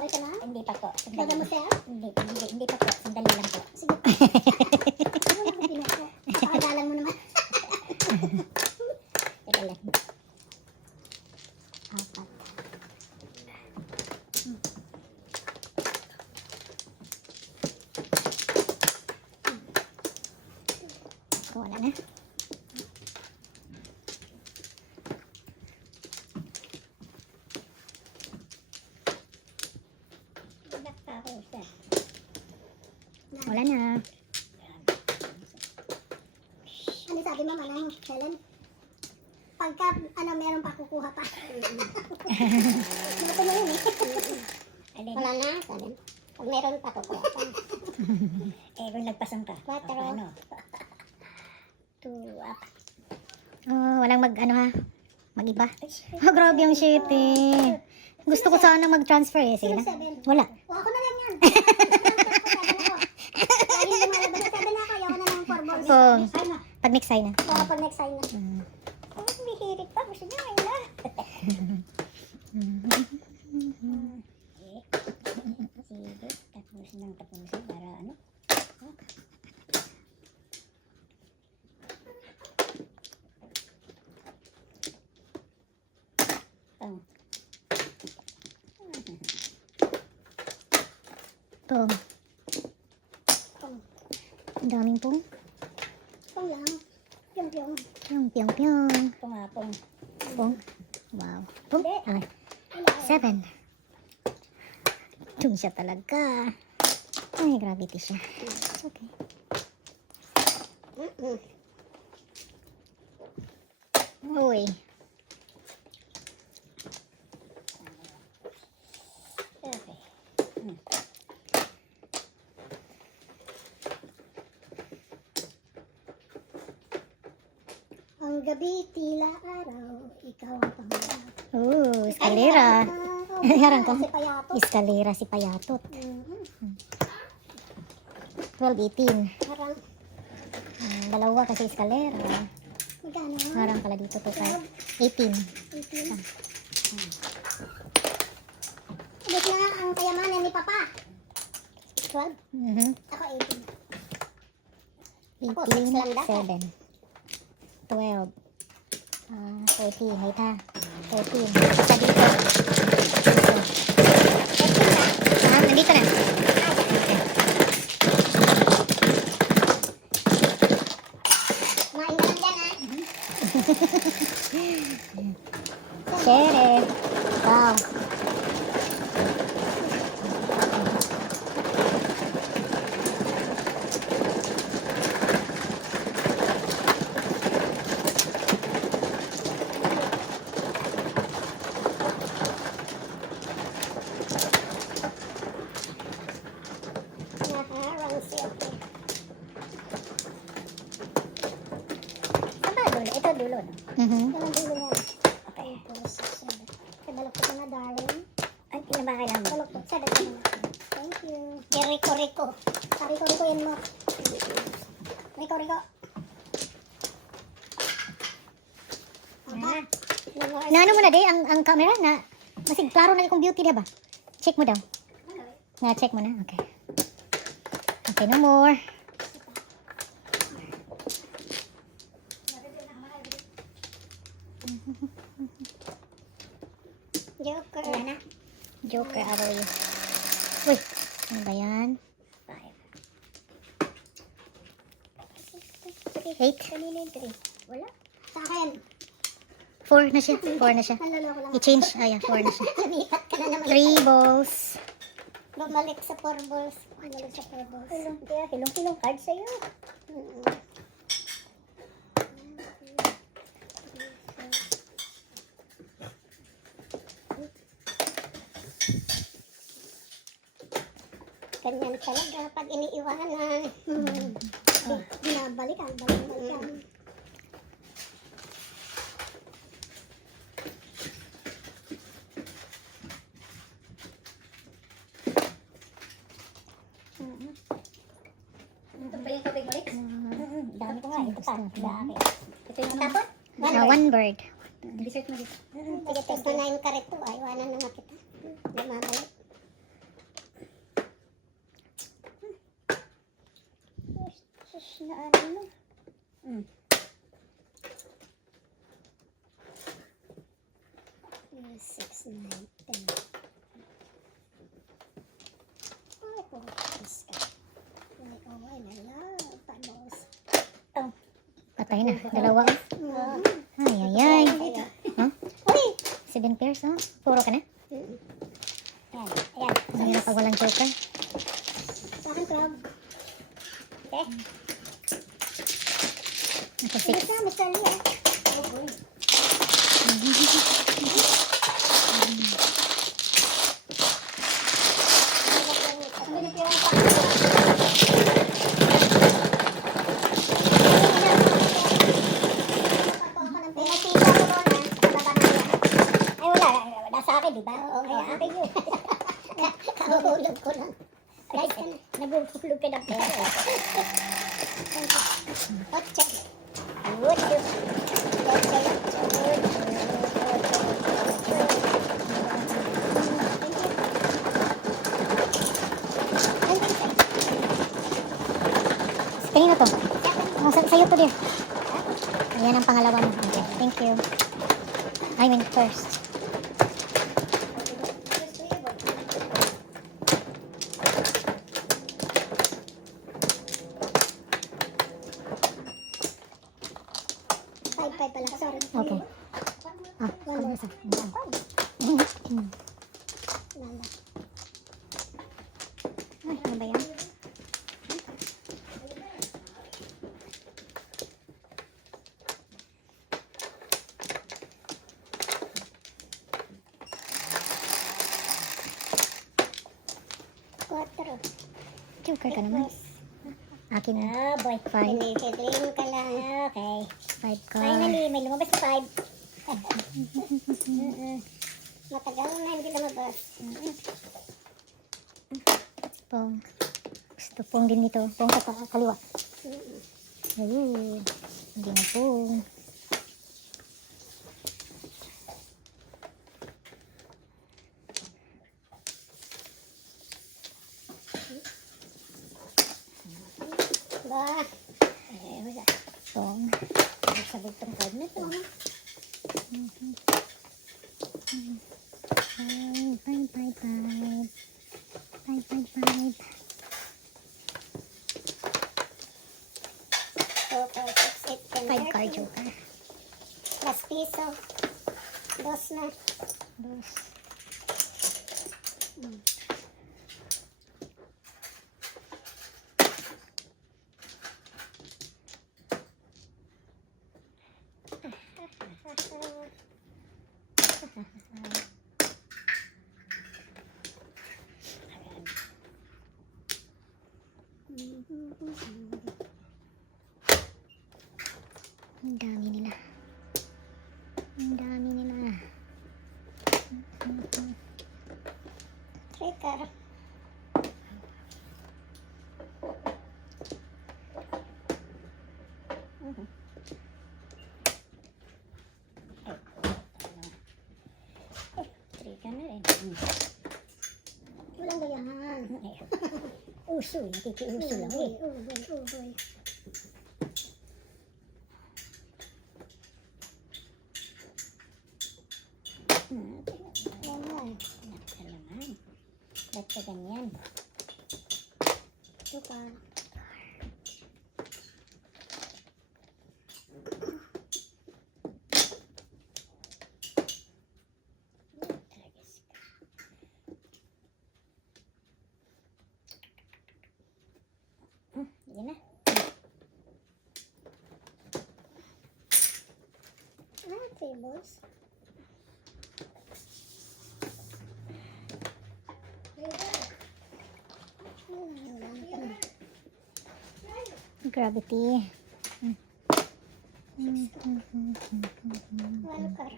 Sorry ka na? Hindi pa po. Lagyan mo siya? Hindi pa po. Sandali lang po. Sige. Ano lang ang pinas ko? Pakagalan mo naman. Teka lang. Apat. Wala na. Wala na. Ano sabi mo, Manang Helen? Pagka, meron pa kukuha pa. Gusto mo yun eh. Wala na, sabi. Pag meron pa kukuha pa. Kung nagpasang ka. 4. Ano? 2, up. Walang mag-iba. Oh, grabe yung shit eh. Gusto ko sana mag-transfer eh. Sila. 7. Wala. O, ako na lang yan. Lagi lumalabas na 7 na ako. Ayaw na ng 4 balls. Pong. Ay na. Pag next sign na. Oo, pag next sign na. May hirit pa. Gusto niya ngayon na. Sige. Tapos nang tapusin para ano? Pong. Ang daming pong. Pong lang. Piyong-piyong. Pyong. Pumapong. Pong. Wow. Pong. Ah, Wala. 7. Dun siya talaga. Ay, gravity siya. Okay. Uy. Okay. Ang gabi tila araw, ikaw ang pangarap. Eskalera. Harang ka. Si Payato. Eskalera si Payatot. 12-18. Harang. Dalawa kasi eskalera. Magkano? Harang pala dito to 18. 18. Ulit na ang kayamanan ni Papa. 12? Ako 18. Ako, 6 lang dati. 7. 12. 13. Wait ha. 13. Isa dito. Nandito na. Maingan dyan ah. Share. Wow. Naharang siya. Aba, dulo. Ito dulo. No? Walang dulo na. Okay. 4, 6, 7. Kaya baloktot na darling. Ay, ilan ba kailangan mo? Baloktot. 7 na naman. Thank you. Rico. Rico yan mo. Rico. Ayan na. Naano mo na di ang camera na masig klaro na ikong beauty diba? Check mo daw. Na check mo na. Okay. Okay, no more. Joker. Wala na. Joker araw yun. Uy, ano ba yan? 8. Kanina yung 3. Wala. Sa akin. 4 na siya. 4 na siya. Naloloko lang. I-change. Ayan, 4 na siya. Lumipat ka na naman. 3 balls. Bumalik sa 4 balls. Bumalik sa 4 balls. Hilong card sa'yo. Ganyan talaga pag iniiwanan. Binabalikan. Balikan. Ito ba yung tubig ulit? Dami ko nga. Ito pa. Dami. Ito yung Tapos? One bird. Research mo dito. Sige, 9 ka rito. Iwanan na nga kita. Bumabalik. Sinaanin mo. Mm. 6, 9, 10. Ay, putis ka. Ay, oh, ay, nala. Panos. Patay na. Dalawa. Mm. Ay, ay, ay. Dito. Huh? Uy! 7 pairs, oh. Puro ka na. Mm. Ayan, ayan. Mahirap pag walang joker. Sa akin, 12. Okay. Ako Sige 6. na, Mr. Lee, ah. Ay, wala. Nasa akin, di ba? Oo, kaya akin yun. Kahuhulog ko lang. Guys, naguhulog ka ng pera. Otse. Good. Kanino to? Oh, sa'yo to, dear. Ayan ang pangalawa mo. Okay, thank you. I mean, first. Five pala. Sorry. Okay. Ah, One more. isa. Lala. Ay, ano ba yan? Quatro. Joker ka naman. Akin na. Ah, boy. 5. Pinihidrin ka lang. Okay. 5 ka. Finally, may lumabas na 5. Matagal na hindi lumabas. Pong. Gusto pong din ito. Pong sa kaliwa. Ayun. Hindi na pong. Ba? Wala. Pong. Sabog tong card na to. 5. 2, 4, 6, 8, 10, 5 card joker. Plus piso. Dos na. Dos. Ang dami nila. Ang dami nila. Trigger. Trika na rin. Walang gayahan. Uso, nakikiuso lang eh. Uboy. Yan na. Nakita naman. Ba't ka ganyan? Ito pa. Tragis ka. Yan na. Tables. Gravity. Walker.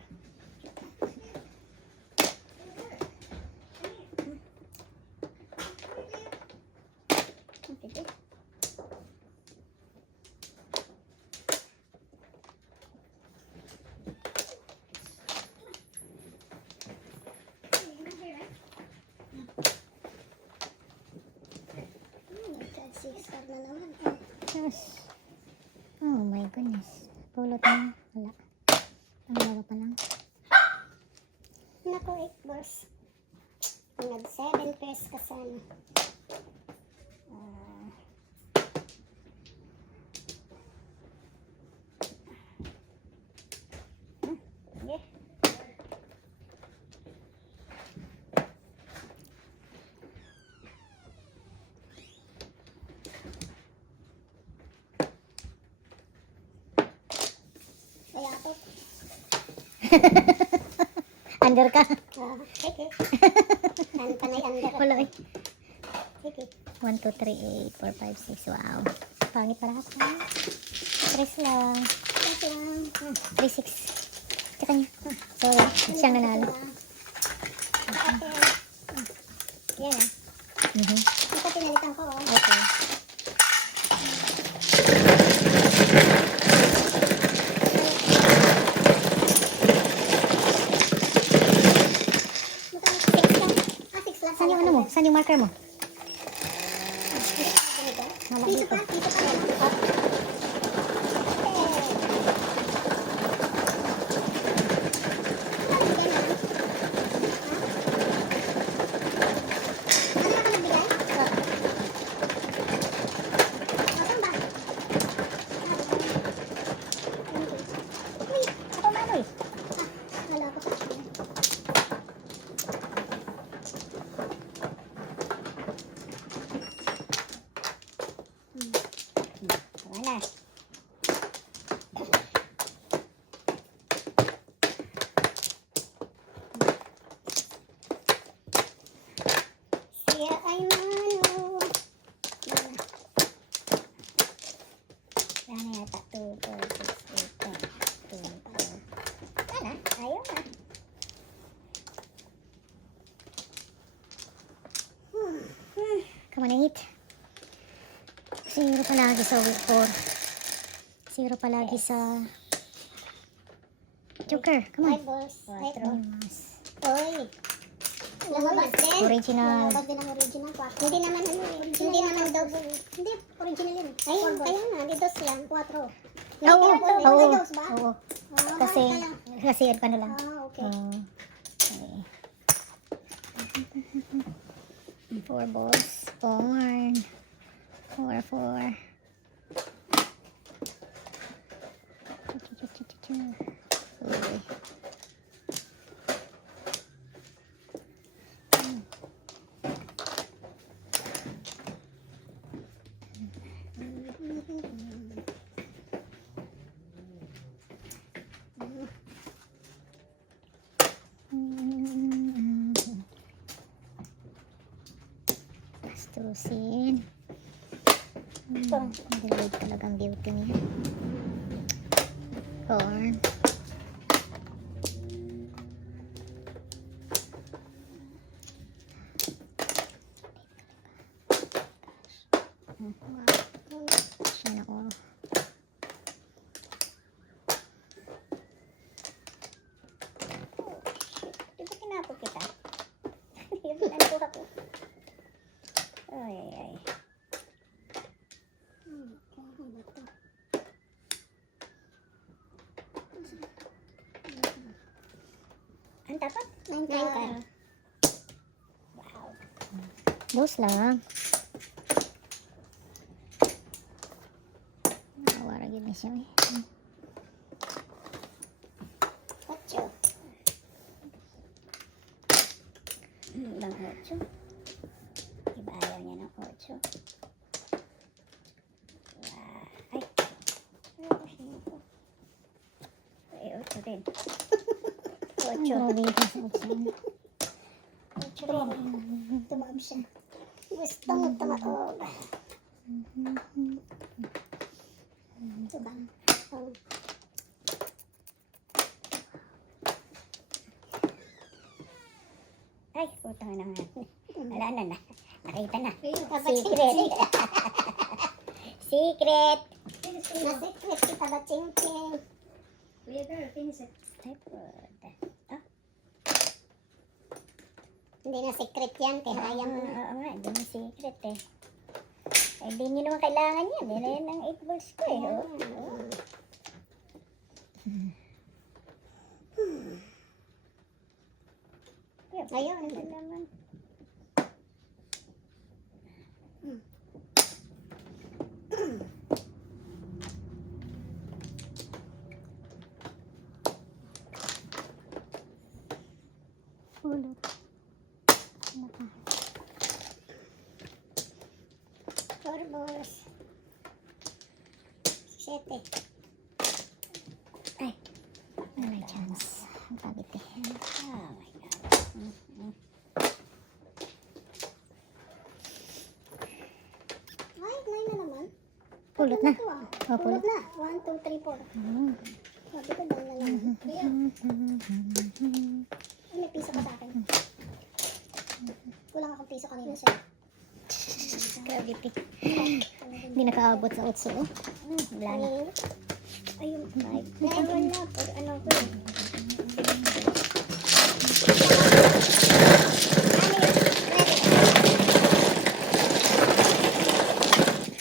Six card na naman. Yes. goodness. Pulot na. Wala. Ang dalawa pa lang. Naku, 8 balls. Nag-7 pairs ka sana. Sige. Kaya ako. Under ka. Sige. Panay under. Wala eh. Sige. 1, 2, 3, 8, 4, 5, 6. Wow. Pangit para ka. 3 lang. Ito lang. 3, 6. Tsaka niya. So, siyang nanalo. Yan ah. Ito pinalitan ko. Okay. Saan yung ano mo? Saan yung marker mo? Wala Dito dito. pa. Dito pa. Ako mano eh. Wala. Siya ay mano. Sana yata 2, 4, 6, 8, 10. 2, 4. Wala. Ayaw na. Come on, 8. 0 palagi sa week 4. 0 palagi sa Joker. Come on. 5 balls. 8 4. Mas. Oy. Lumabas din. Original. Lumabas din ang original. Hindi naman ano eh. Hindi naman daw. Hindi. Original yun. Ayun. Kaya nga. Di dos lang. 4. Oo. May Oo. dos ba? Oo. Ah, Kasi, kaya. kasi yun pa na lang. Ah, okay. Okay. 4 balls. 4. 4, 4. Uy. Astusin. Delayed talagang beauty niya. 4. Siya na all. Di ba kinapot kita? Yung nakuha ko. Ay, ay, ay. Ang tapat? 9 ka. Wow. Dos lang. Nawara yun na siya eh. 8. Ibang 8. Iba ayaw niya ng 8. Wow. Ay. Ay, 8 din. 8. Grabe yung kasi. 8 rin. Tumawag siya. Gusto mo tumawag. Ito ba? Oh. Ay, utang na nga. Wala na. Nakita na. Secret. Secret. Na-secret kita ba, Ching-Ching? Ay, good. Hindi na secret yan. Kaya mo na. Oo nga, hindi mo secret eh. Ay, hindi nyo naman kailangan yan. Yan ang 8 balls ko eh. Oh. Ayun. Ito naman. Pulot. Ano pa? Torbos. 7. Ay, may chance. Ang pagit eh. Oh my God. Ay, 9 na naman. Pulot na. Ito ah. Oh, Pulot pulot. na. 1, 2, 3, 4. Mm. Sabi ko, 9 na naman. Kaya, may piso ka sa akin. Kulang akong piso kanina sa'yo. Gravity. Hindi nakaabot sa 8. Oh. Wala na. Ayun. Ay, natawan na. Pag ano ko.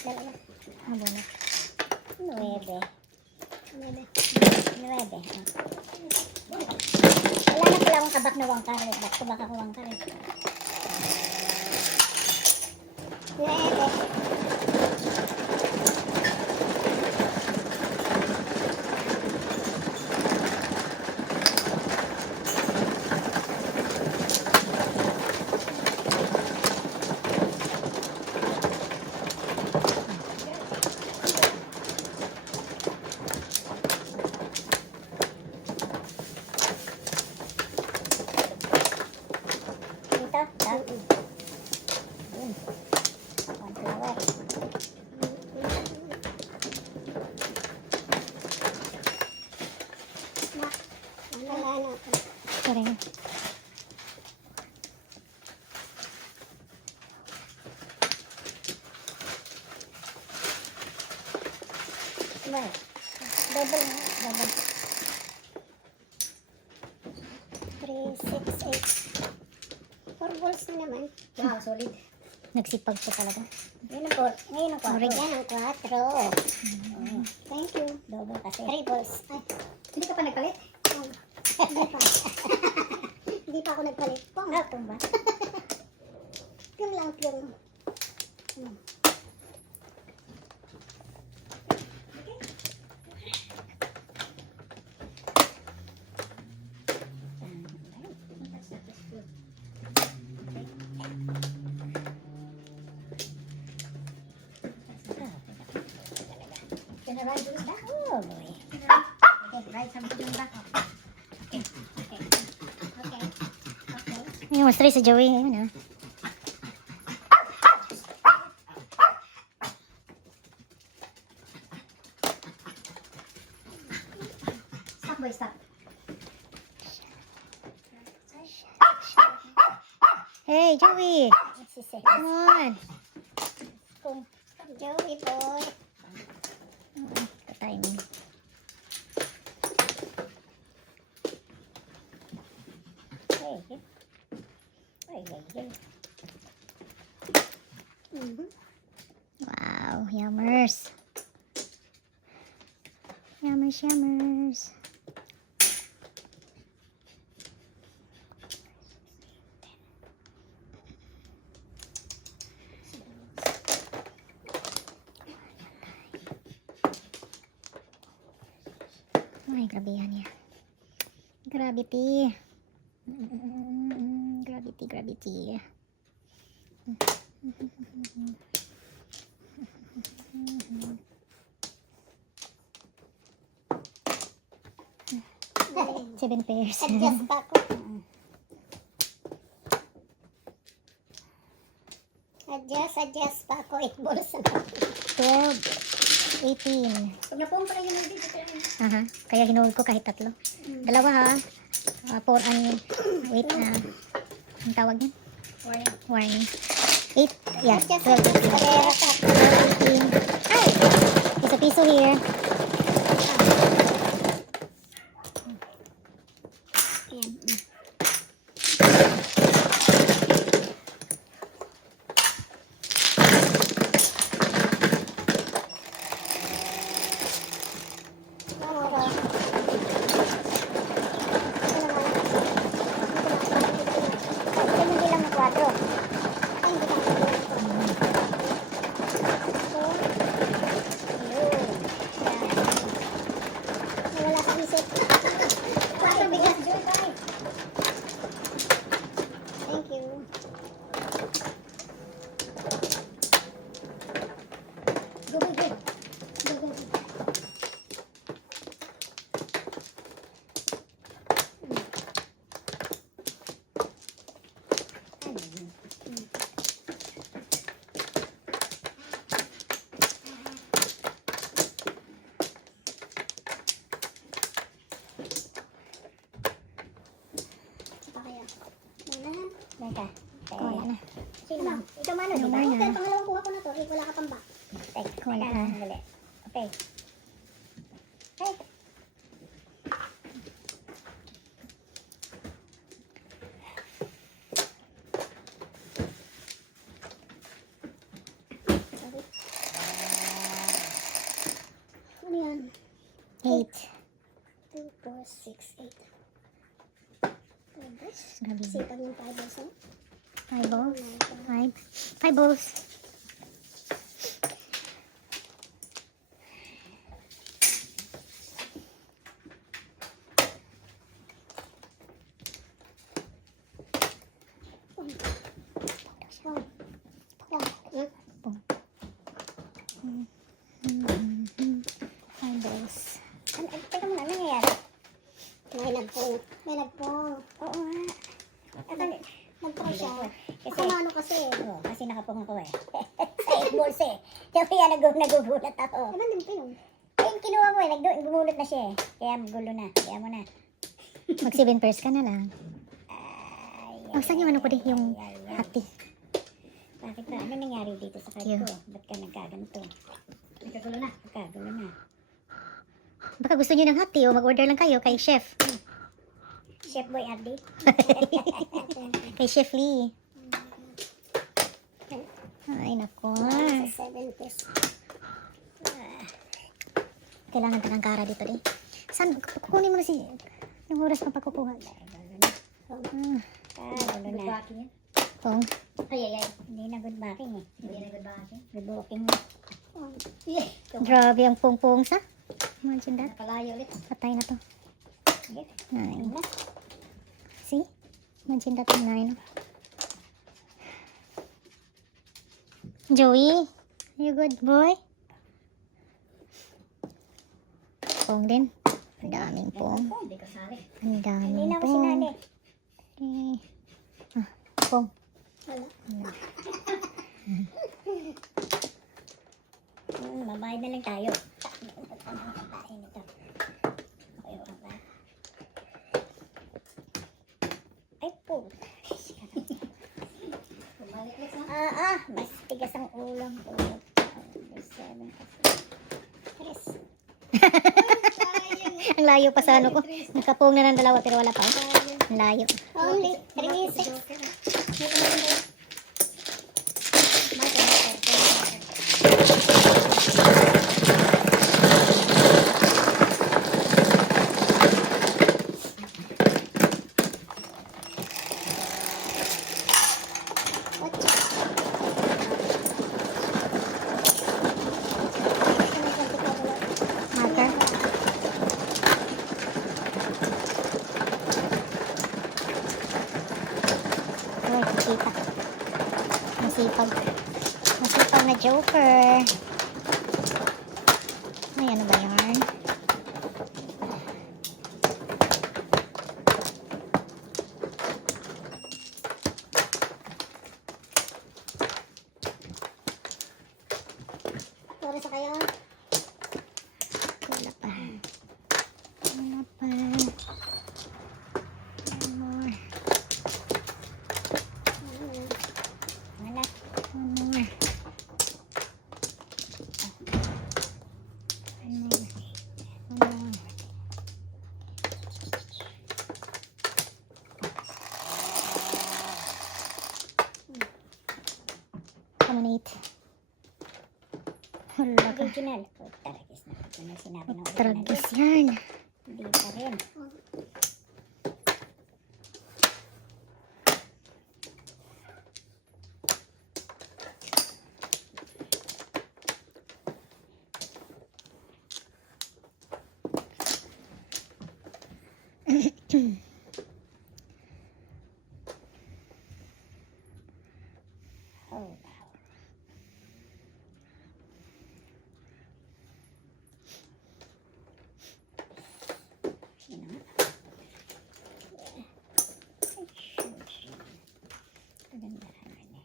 Dalawa. Ang bunot. 9. 9. 9. Wala na pala akong kabak na wangkar. Back to back ako wangkar. 9. Dito. Yun. One flower. Wala na. Sorry. Well, double na. Double. 3, 6, 8. 4 balls na naman. Wow, solid. Nagsipag ko talaga. Ngayon ang 4. Ngayon ang 4. Yan ang 4. Thank you. Double kasi. 3 balls. Ay, Hindi ka pa nagpalit? hindi pa. Hindi pa ako nagpalit. Pong. Ah, kung ba? Pyong lang, pyong. Gonna ride with back? Oh, boy. Okay, ride something in the back. Okay. Okay. Okay. Okay. Yung mas stress sa Joey. Yun ah. Stop, boy, stop. Hey, Joey. Come on. Kung Joey boy. Timing. hey. Ay, ay, ay. Wow, yummers. Yummers, yummers. Ay, grabe yan ya. Gravity. Gravity, gravity. Seven pairs. Adjust pa ako. Adjust pa ako. 8 balls na. 12, 18. Pag napong pala yun, hindi. Aha, kaya hinuhol ko kahit 3. Dalawa ha. 4 and wait na. Ang tawag niyan? Warning. Warning. 8, yeah. Adjust 12, 18. Parehas ako. 18. Ay! Piso-piso here. Ayan. Wala na. Sino ba? Ikaw mano, di ba? Wala na. Okay, pangalawang kuha ko na to. Wala ka pang back. Teka, Wala. teka, dali. Okay. Ay, Sorry. Ano yan? 8. 2, 4, 6, 8. Grabe. Sipag yung 5 balls, no? 5 balls. 5. 5 balls. Five balls. teka muna, ano nangyayari? May nagpong. May nagpong. Oo nga. Nagpong siya. Kasi, Ako mano kasi. oo, kasi nakapong ako eh. Sa 8 balls eh. Kaya nagugulat ako. Naman din pa yun. Eh, yung kinuha mo eh, gumulot na siya eh. Kaya gulo na, kaya mo na. Mag 7 pairs ka na lang. Ay, Oh, saan yung ano ko din? Yung ay, ay. happy. Bakit ba? Ano nangyari dito sa card Yeah. ko? Ba't ka nagkaganto? Nagkagulo na. Nagkagulo na. Baka gusto niyo ng hati o mag-order lang kayo kay Chef. Chef Boy Ardi? Kay Chef Lee. Ay, nako. Sa 7 pesos. Kailangan ka ng kara dito, di. Saan? Kukunin mo na si... Anong oras pa pagkukuha? Gulo na. Kung... Ay. Hindi na good backing eh. Hindi na good backing. Good booking. Grabe ang pong-pong sa. Imagine that. Nakalayo ulit. Patay na to. Sige. 9. See? Imagine that ang 9. Joey, you good boy? Pong din. Ang daming pong. Hindi ko sali. Ang Hindi daming na ako pong. sinali. Okay. Ah, pong. Wala. Mabayad na lang tayo. Babae nito. Okay, wala. Ay po. Mas tigas ang ulam ko. 7 Tres. Ang layo pa sa ano ko. Nakapong na ng dalawa pero wala pa. Ang layo. Only 3, 6. Marker. Ay, kita. Masipag. Masipag na joker. Ay, ano ba yarn? Oras sa kayo. Wala pa. Wala pa. One more. Wala. One more. One more. One more. Come on, 8. Wala ka. Original. Taragis na. Ito na sinabi ng original. Tragis yan. Hindi pa rin. Oh, wow. Sino nga? Kagandahan na.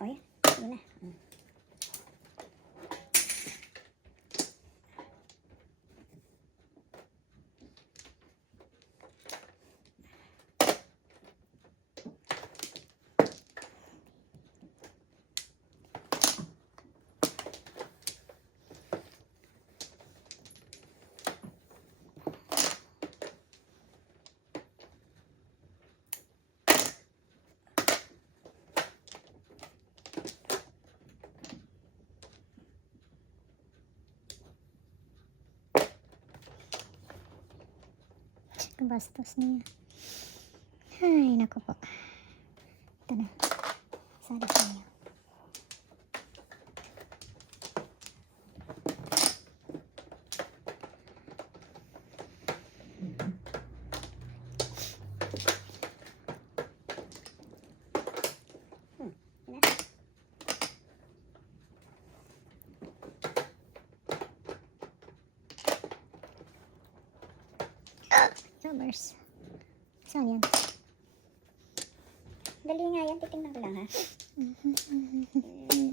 Oh, yan. Yun na. Kabastos niya. Ay, naku po. Ito na. Sorry sa inyo. Summers. Saan yan? Dali nga yan, titingnan ko lang ha.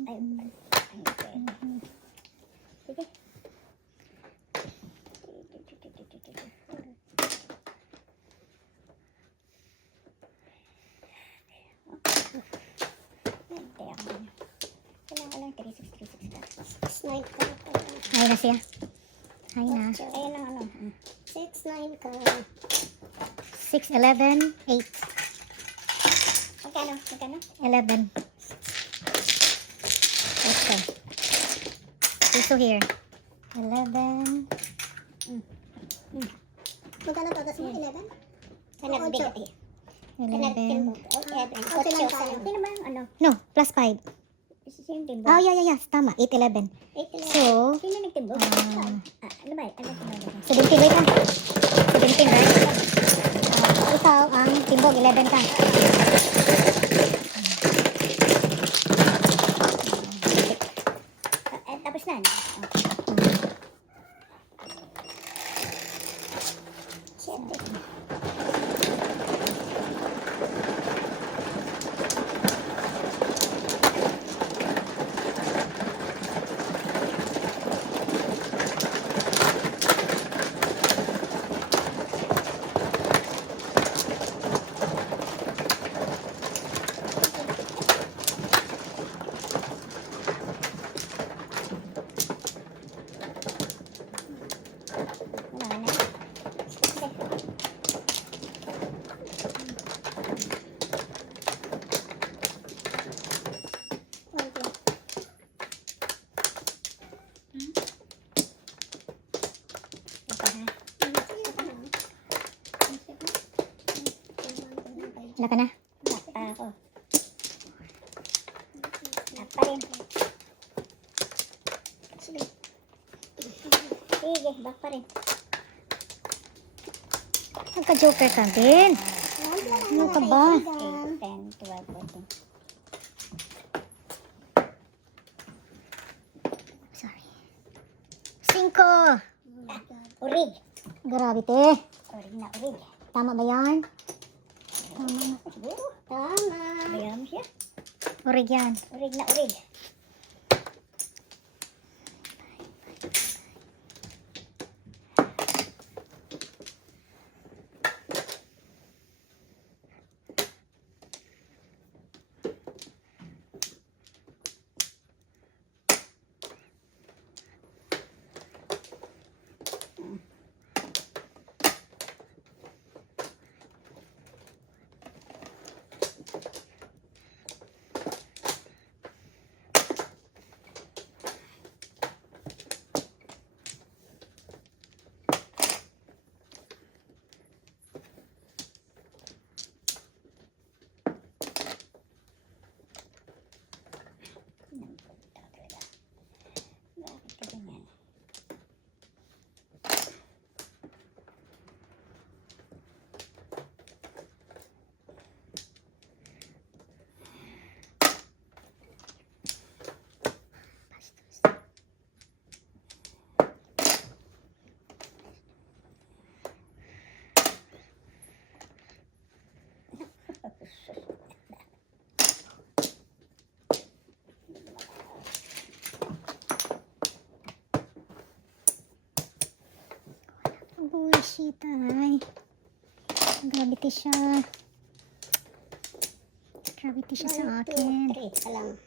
Ay, okay. Sige. Kailangan ko lang 3636 ka. 6'9 ka. Ay na siya. Ay na. Ayun ang ano. 6'9 ka. 6'11", 8. Magkano? Magkano? 11. Ito. Piso here. 11. Magkano to? Tapos mo 11? Kanag Ocho. bigat eh. 11. Ocho lang tayo. Sino ba ang ano? No, plus 5. Sino timbo? Oh, yeah. Tama. 8'11. 8 lang. So, Sino nagtimbo? Ah. Ano ba? Ano timbo? 17 ba ka? 17, right? Ikaw ang timbog, 11 ka. Tapos na. Wala ka na. Wala ka na? Back pa ako. Back pa rin. Sige, back pa rin. Nagka-joker ka din. Ano ka ba? 8, 10, 12, 14. Sorry. 5. Urig. Grabe, te. Urig na urig. Tama ba yan? Siguro. Tama. Bayan mo siya. Orig yan. Urig na urig. Bakit ka ganyan? Bullshit, ay. Gravity siya. Gravity siya sa 1, 2, akin. 3 ka lang.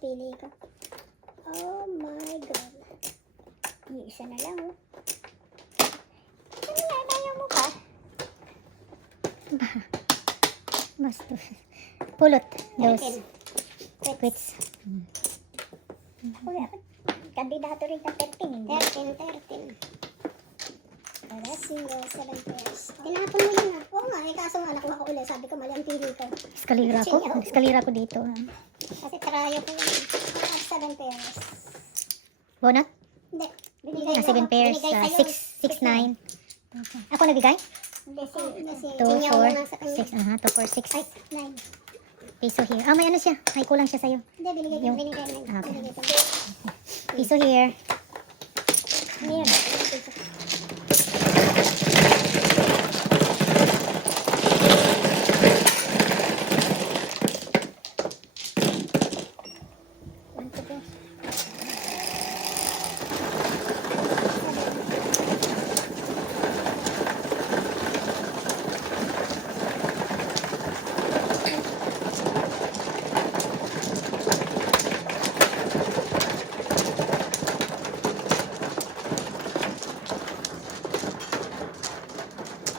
pili ko. Oh my God. Isa na lang, oh. Ano yan? Ayaw mo pa? Basta. Pulot. Those. Quits. Quits. Uy, ako. Kandidato rin sa 13. 13. 0, 7 pairs. Tinapon mo yun, ah. Oo nga, eh, kaso nga nakuha ko ulit. Sabi ko, mali ang pili ko. Eskalira ko. Eskalira ko dito. Kasi tarayo ko yun. 7 pairs. Bonat? Hindi. 7 pairs. 6, 9. Ako nabigay? Hindi, si 2, Sinyaw mo lang 4, sa kanya. 6. 2, 4, 6. Ay, 9. Piso here. Ah, may ano siya. May kulang siya sa'yo. Hindi, binigay Yung- binigay mo. Ah, okay. Binigay ko. Piso here. Here.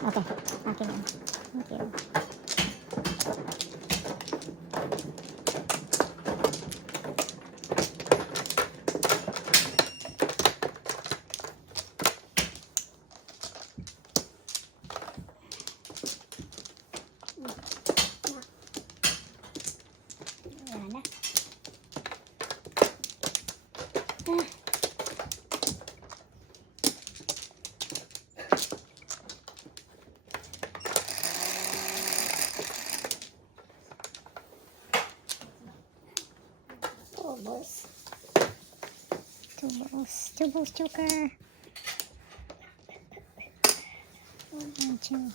Okay. Akin yan. Thank you. Wala na. Oh, boss. Tubos, choker. 1, 2.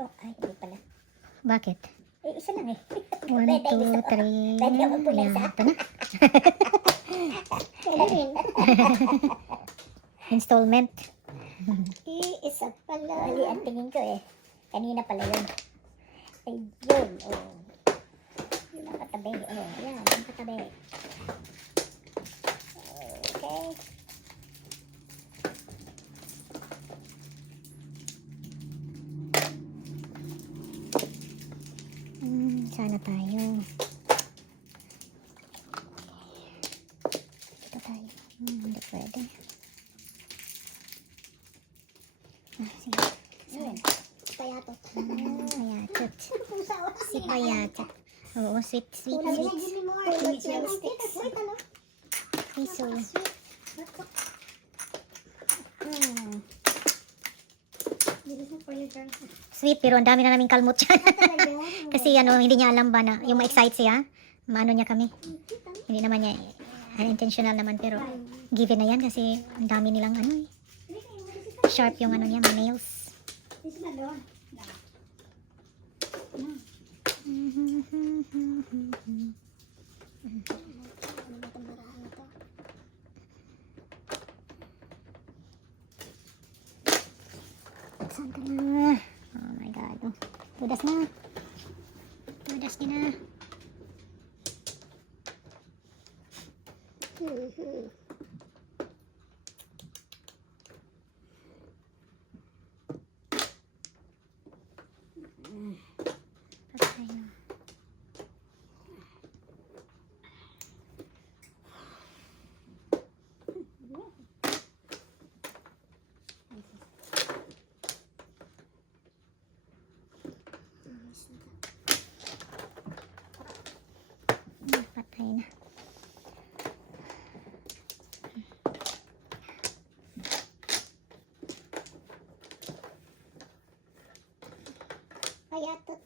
Oh, ay, hindi pala. Bakit? Eh, isa lang eh. 1, 2, 3. Pwede ako pula isa. Ito na. Pwede rin. Installment. Isa pala. Mali ang tingin ko eh. Kanina pala yun. Ay, yun. Oh. Yun ang katabi. Oh, yan. Ang katabi. Okay. Sana tayo. Dito tayo. Hindi pwede. Sige. Yun. Payatot. Payatot. Pusa o. Si Payatot. Oo, sweet. Tulad na Jimmy Moore. Tulad siya ng sticks. Wait, ano? Piso. Sweet, pero ang dami na naming kalmot dyan. Kasi hindi niya alam ba na yung ma-excite siya, maano niya kami. Hindi naman niya, unintentional naman, pero given na yan kasi ang dami nilang sharp yung niya, may nails. Saan ka na? Oh my God. Tudas na. Tudas din na. Patay na. Patay na. Payatot.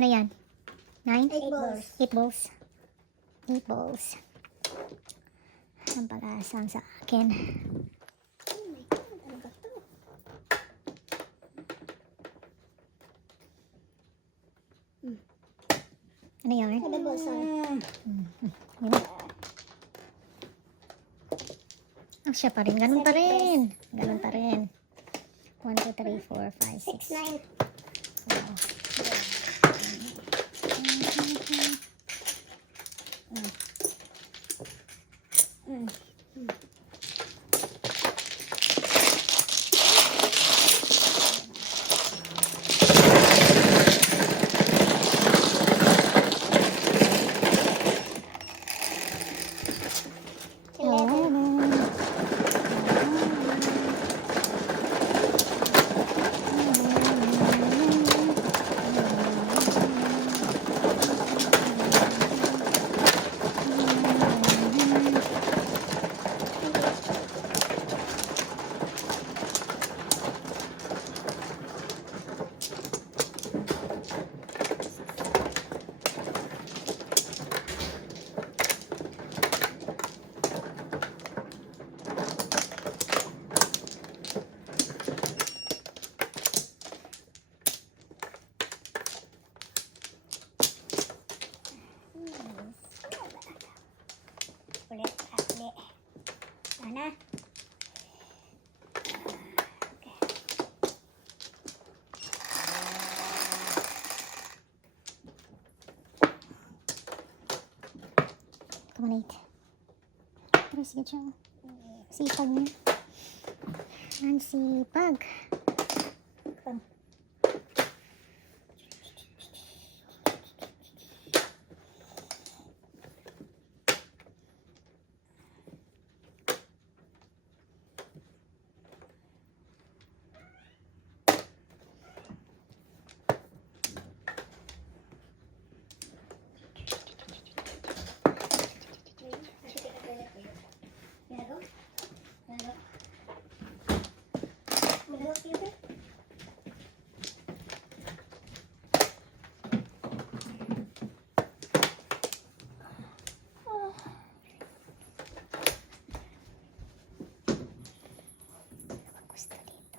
Ano yan? 9? 8 balls. 8 balls. 8 balls. Ang palasang sa akin. Oh my God, ano ba to? Ano yan? 7 balls, sorry. Yun. Ah, siya pa rin. Ganun pa rin. Ganun pa rin. 1, 2, 3, 4, 5, 6, 6. 9. Ulit. Ulit. Ano? Come on, 8. Pero sige siya. Sipag niya. Ang sipag. Gusto dito.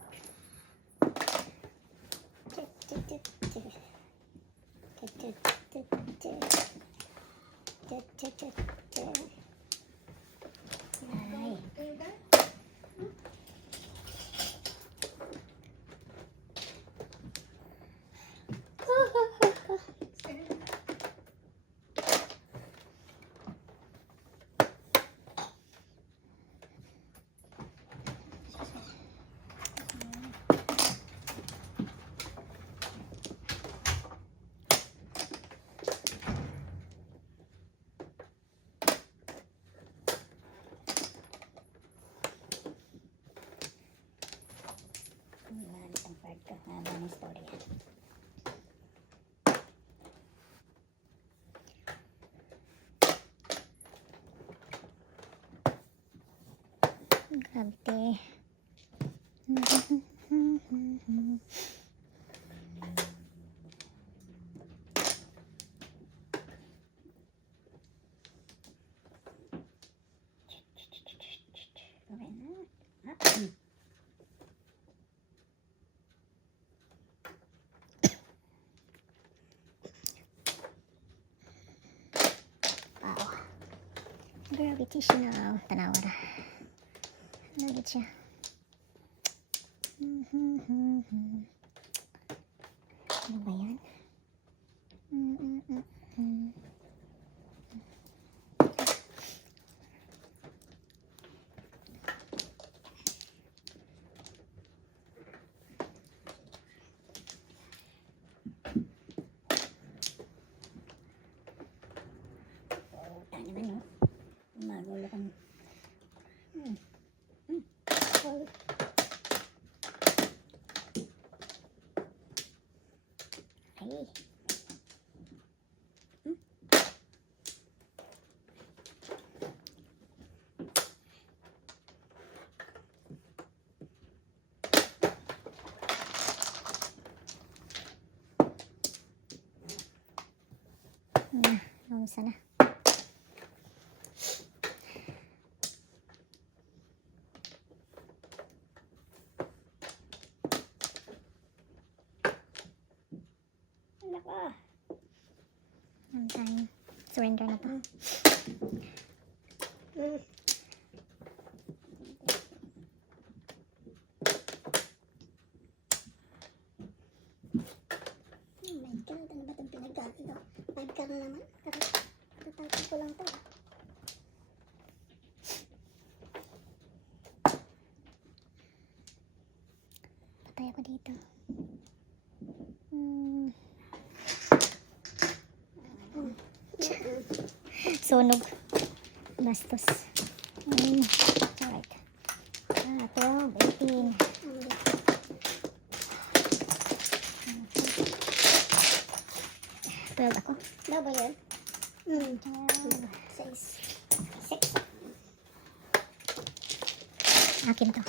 Ay. Itong part ko. Haba ng story. Grabe. Okay na. Wow. Gravity siya na. Tanawa na. Nagit siya. Ano ba yan? Tayo naman, no? Magulo kang... Ay. Nausa na. Anak ko. Ang time. Surrender na to. May ka na. Ano ba itong pinagkakit ko? 5 ka na naman. Katatapos ko lang to. Patay ako dito. Sunog. Bastos. Alright. 12, 18. 12 ako. Daw ba yun? 12. 6. Akin to.